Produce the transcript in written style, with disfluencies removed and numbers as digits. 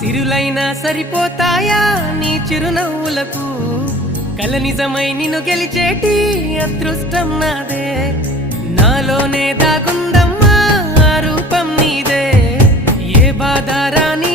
సిరులైనా సరిపోతాయా నీ చిరునవ్వులకు కల నిజమై నిన్ను గెలిచేటి అదృష్టం నాదే నాలోనే దాగుందమ్మా ఆ రూపం నీదే ఏ బాధ రాని